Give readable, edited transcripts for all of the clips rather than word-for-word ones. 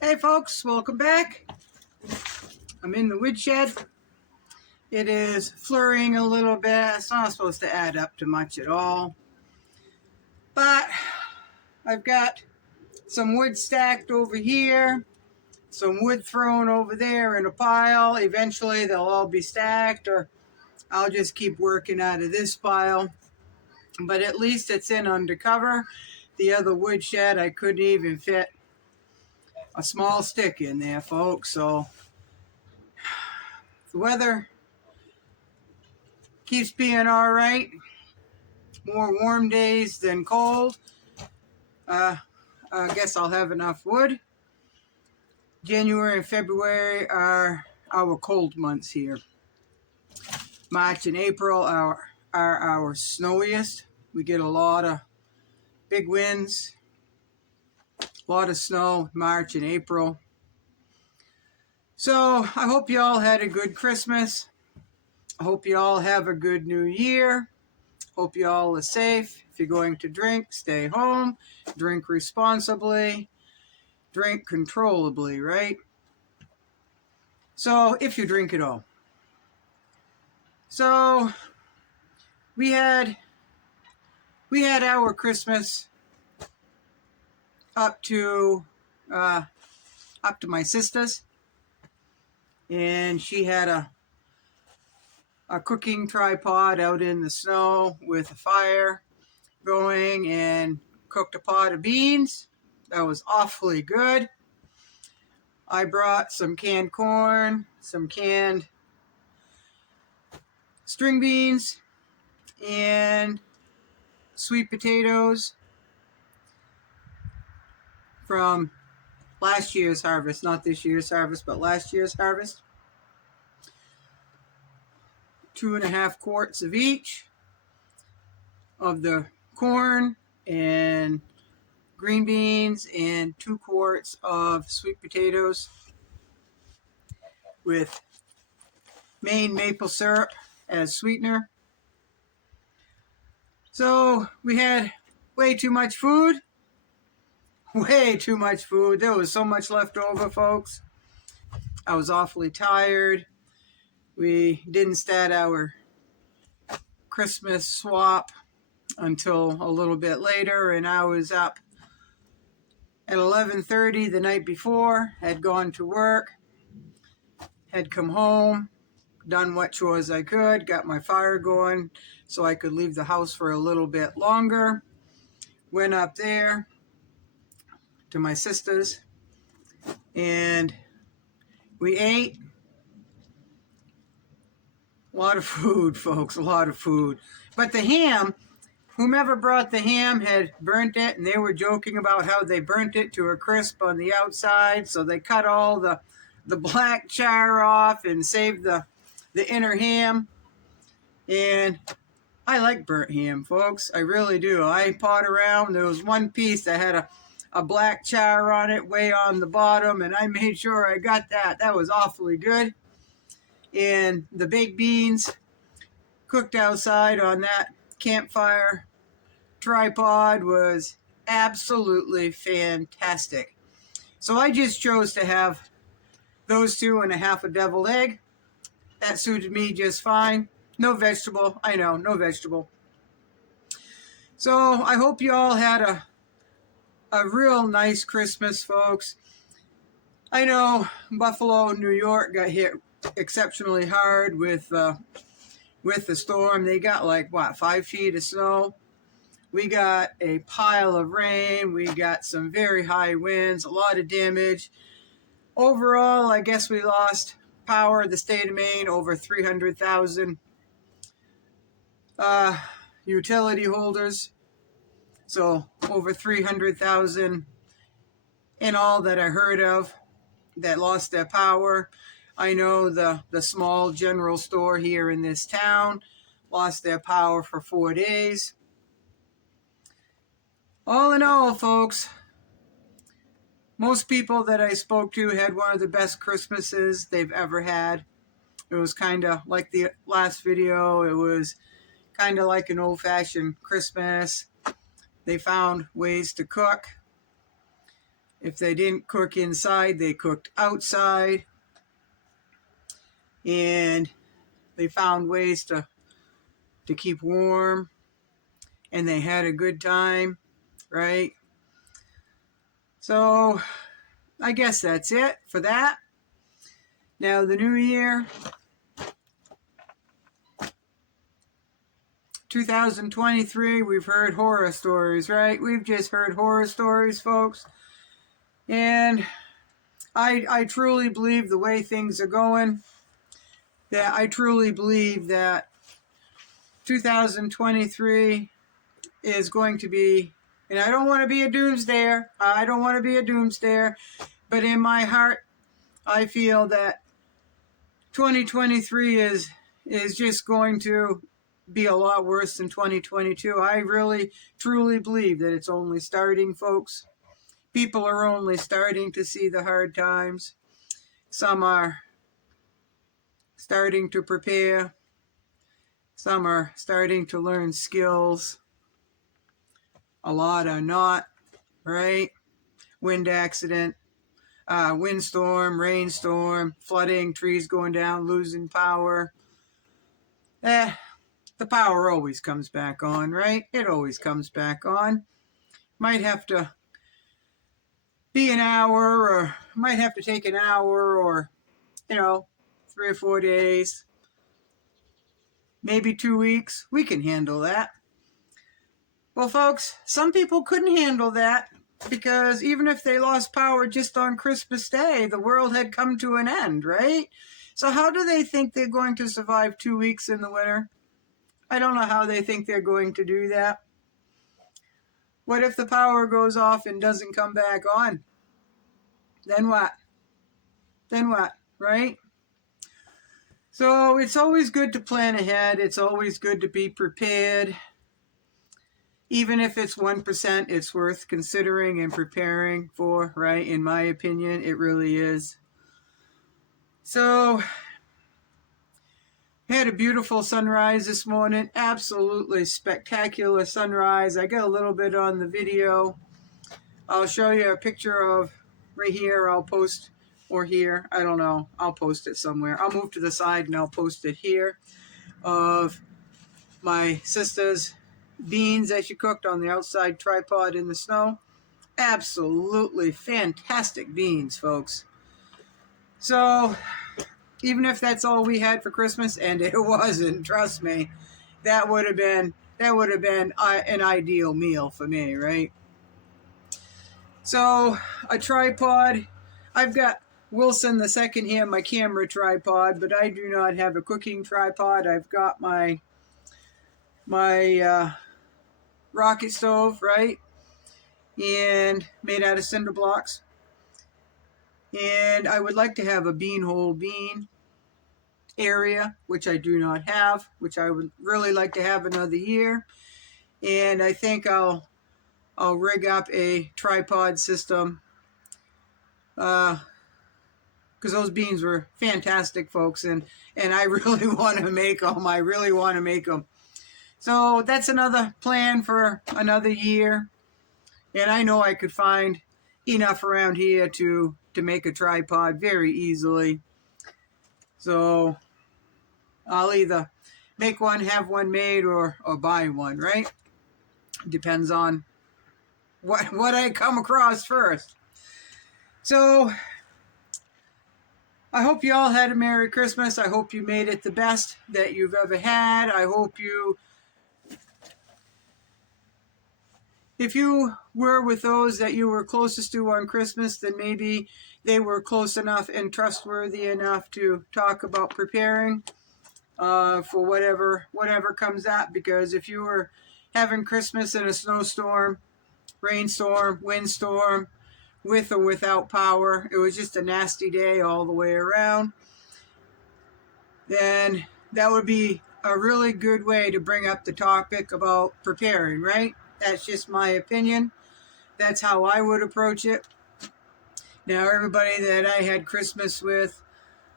Hey folks, welcome back. I'm in the woodshed. It is flurrying a little bit. It's not supposed to add up to much at all. But I've got some wood stacked over here, some wood thrown over there in a pile. Eventually they'll all be stacked, or I'll just keep working out of this pile. But at least it's in undercover. The other woodshed, I couldn't even fit a small stick in there, folks. So the weather keeps being all right. More warm days than cold. I guess I'll have enough wood. January and February are our cold months here. March and April are our snowiest. We get a lot of big winds, a lot of snow March and April. So I hope you all had a good Christmas. I hope you all have a good new year. Hope you all are safe. If you're going to drink, stay home. Drink responsibly. Drink controllably, right? So, if you drink at all. So, we had our Christmas up to my sister's, and she had a cooking tripod out in the snow with a fire going, and cooked a pot of beans. That was awfully good. I brought some canned corn, some canned string beans, and sweet potatoes from last year's harvest, not this year's harvest, but last year's harvest. 2.5 quarts of each of the corn and green beans, and 2 quarts of sweet potatoes with Maine maple syrup as sweetener. So we had way too much food. Way too much food. There was so much left over, folks. I was awfully tired. We didn't start our Christmas swap until a little bit later, and I was up at 11:30 the night before, had gone to work, had come home, done what chores I could, got my fire going so I could leave the house for a little bit longer. Went up there to my sister's, and we ate. A lot of food, folks, a lot of food. But the ham, whomever brought the ham had burnt it, and they were joking about how they burnt it to a crisp on the outside, so they cut all the black char off and saved the inner ham. And I like burnt ham, folks. I really do. I pawed around. There was one piece that had a black char on it way on the bottom, and I made sure I got that. That was awfully good. And the baked beans cooked outside on that campfire tripod was absolutely fantastic. So I just chose to have those two and a half a deviled egg. That suited me just fine. No vegetable. I know, no vegetable. So I hope you all had a real nice Christmas, folks. I know Buffalo, New York got hit exceptionally hard with the storm. They got 5 feet of snow. We got a pile of rain. We got some very high winds, a lot of damage. Overall, I guess we lost power in the state of Maine, over 300,000 utility holders. So over 300,000 in all that I heard of that lost their power. I know the small general store here in this town lost their power for 4 days. All in all, folks, most people that I spoke to had one of the best Christmases they've ever had. It was kind of like the last video. It was kind of like an old-fashioned Christmas. They found ways to cook. If they didn't cook inside, they cooked outside. And they found ways to keep warm. And they had a good time, right? So I guess that's it for that. Now the new year, 2023, we've heard horror stories, right? We've just heard horror stories, folks. And I truly believe the way things are going, that I truly believe that 2023 is going to be, and I don't want to be a doomsdayer. I don't want to be a doomsdayer. But in my heart, I feel that 2023 is just going to be a lot worse than 2022. I really, truly believe that it's only starting, folks. People are only starting to see the hard times. Some are starting to prepare. Some are starting to learn skills. A lot are not, right? Wind accident, windstorm, rainstorm, flooding, trees going down, losing power. The power always comes back on, right? It always comes back on. Might have to be an hour, or might have to take an hour, or 3 or 4 days, maybe 2 weeks. We can handle that. Well, folks, some people couldn't handle that, because even if they lost power just on Christmas Day, the world had come to an end, right? So how do they think they're going to survive 2 weeks in the winter? I don't know how they think they're going to do that. What if the power goes off and doesn't come back on? Then what? Then what, right? So it's always good to plan ahead. It's always good to be prepared. Even if it's 1%, it's worth considering and preparing for, right? In my opinion, it really is. So, had a beautiful sunrise this morning. Absolutely spectacular sunrise. I got a little bit on the video. I'll show you a picture of right here. I'll post, or here. I don't know. I'll post it somewhere. I'll move to the side and I'll post it here, of my sister's beans that she cooked on the outside tripod in the snow. Absolutely fantastic beans, folks. So even if that's all we had for Christmas, and it wasn't, trust me, that would have been an ideal meal for me, right? So a tripod. I've got Wilson the second here, my camera tripod, but I do not have a cooking tripod. I've got my rocket stove, right? And made out of cinder blocks. And I would like to have a bean area, which I do not have, which I would really like to have another year. And I think I'll rig up a tripod system, because those beans were fantastic, folks, and I really want to make them. I really want to make them. So that's another plan for another year. And I know I could find enough around here to make a tripod very easily. So I'll either make one, have one made, or buy one, right? Depends on what I come across first. So I hope you all had a Merry Christmas. I hope you made it the best that you've ever had. I hope if you were with those that you were closest to on Christmas, then maybe they were close enough and trustworthy enough to talk about preparing for whatever comes up. Because if you were having Christmas in a snowstorm, rainstorm, windstorm, with or without power, it was just a nasty day all the way around, then that would be a really good way to bring up the topic about preparing, right? That's just my opinion. That's how I would approach it. Now, everybody that I had Christmas with,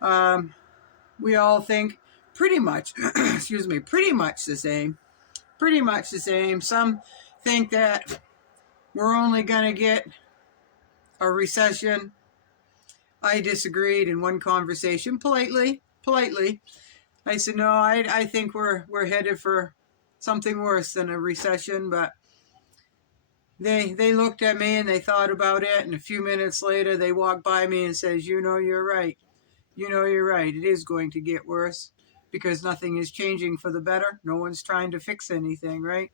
we all think pretty much, pretty much the same. Pretty much the same. Some think that we're only going to get a recession. I disagreed in one conversation, politely. I said, no, I think we're headed for something worse than a recession. But they looked at me and they thought about it, and a few minutes later they walked by me and says, you know, you're right. You know, you're right. It is going to get worse because nothing is changing for the better. No one's trying to fix anything, right?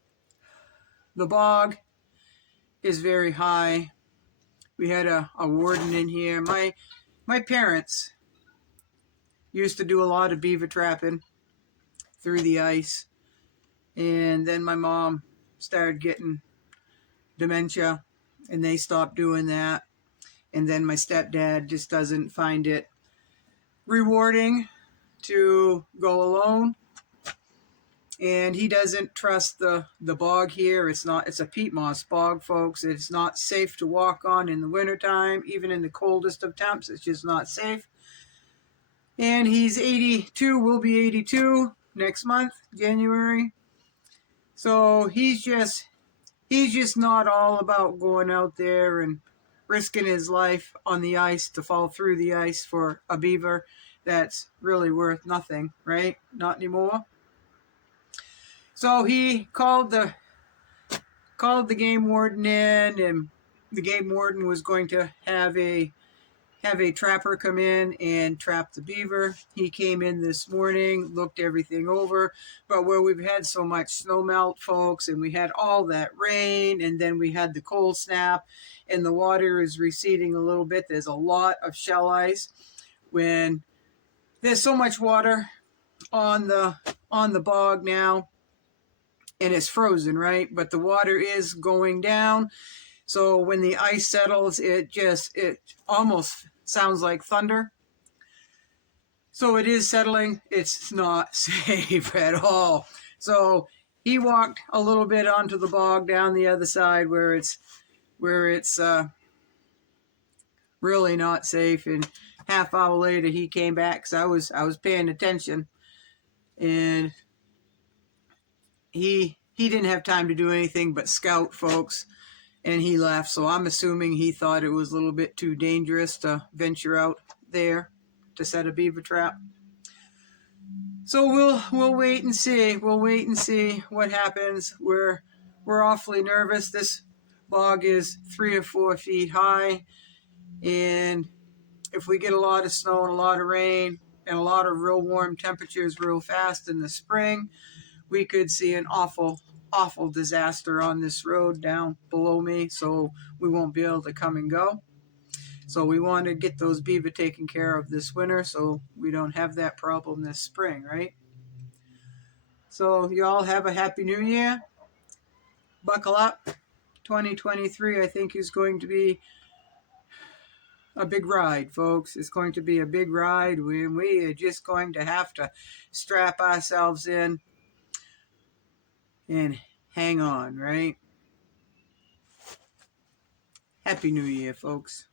The bog is very high. We had a warden in here. My parents used to do a lot of beaver trapping through the ice. And then my mom started getting dementia and they stopped doing that. And then my stepdad just doesn't find it rewarding to go alone. And he doesn't trust the bog here. It's a peat moss bog, folks. It's not safe to walk on in the wintertime. Even in the coldest of temps, it's just not safe. And he's 82, will be 82 next month, January. So he's just not all about going out there and risking his life on the ice to fall through the ice for a beaver that's really worth nothing, right? Not anymore. So he called the game warden in, and the game warden was going to have a trapper come in and trap the beaver. He came in this morning, looked everything over, but where we've had so much snow melt, folks, and we had all that rain, and then we had the cold snap, and the water is receding a little bit. There's a lot of shell ice. When there's so much water on the bog now, and it's frozen, right? But the water is going down. So when the ice settles, it almost sounds like thunder. So it is settling. It's not safe at all. So he walked a little bit onto the bog down the other side where it's really not safe. And half hour later he came back because I was paying attention, and he didn't have time to do anything but scout, folks, and he left. So I'm assuming he thought it was a little bit too dangerous to venture out there to set a beaver trap. So we'll wait and see. We'll wait and see what happens. We're awfully nervous. This bog is 3 or 4 feet high, and if we get a lot of snow and a lot of rain and a lot of real warm temperatures real fast in the spring, we could see an awful disaster on this road down below me. So we won't be able to come and go. So we want to get those beaver taken care of this winter so we don't have that problem this spring, right? So you all have a happy new year. Buckle up. 2023, I think, is going to be a big ride, folks. It's going to be a big ride. We are just going to have to strap ourselves in and hang on, right? Happy New Year, folks.